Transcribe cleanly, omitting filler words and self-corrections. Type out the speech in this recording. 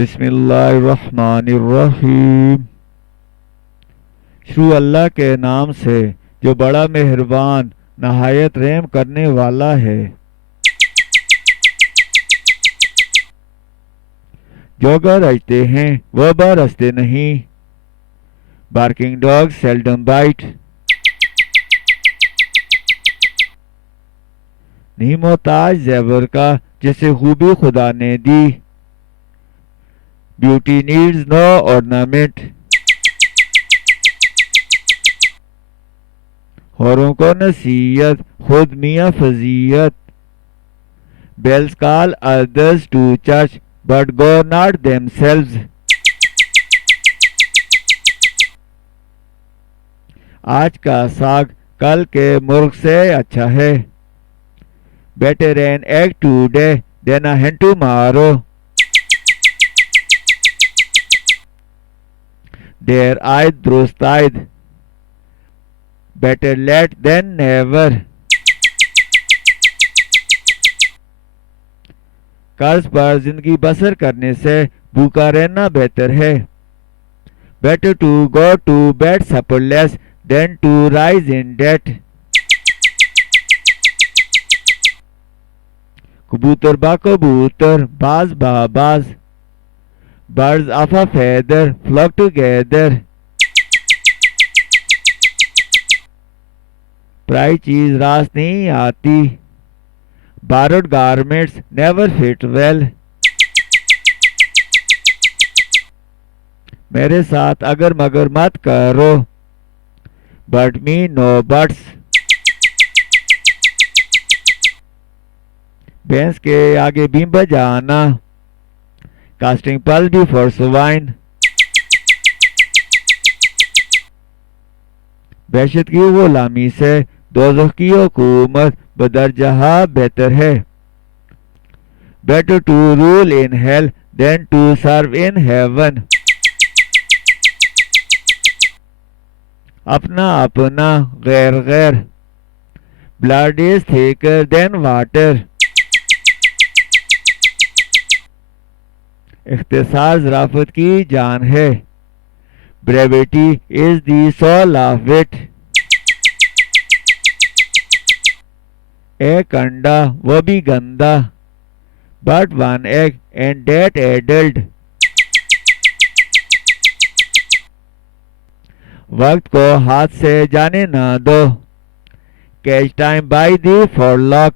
बिस्मिल्लाहिर्रहमानिर्रहीम। शुरू अल्लाह के नाम से जो बड़ा मेहरबान नहायत रहम करने वाला है। जो गरजते हैं वह बरसते नहीं। Barking dog seldom bite. नहीं मोहताज ज़ेवर का जिसे खूबी खुदा ने दी। Beauty needs no ornament. औरों को नसीहत खुद मियाँ फजीयत। Bells call others to church but go not themselves. आज का साग कल के मुर्ग से अच्छा है। Better an egg today than a hen tomorrow. Their eyes through eyes. Better late than never. कर्ज पर जिंदगी बसर करने से भूखा रहना बेहतर है। Better to go to bed supperless than to rise in debt. कबूतर बा कबूतर बाज बा बाज। Birds of a feather flock together. पराई चीज रास नहीं आती। Borrowed garments never fit well. मेरे साथ अगर मगर मत करो। But me no buts. भैंस के आगे बीम बजाना। Casting pearls before swine. वहशत की गुलामी से दोज़ख की हुकूमत बदरजहा बेहतर है। Better to rule in hell than to serve in heaven. अपना अपना गैर गैर। Blood is thicker than water. इख्तिसार ज़राफ़त की जान है। Brevity is the soul of wit. एक अंडा वो भी गंदा। But one egg and that adult. वक्त को हाथ से जाने ना दो। Catch time by the forelock.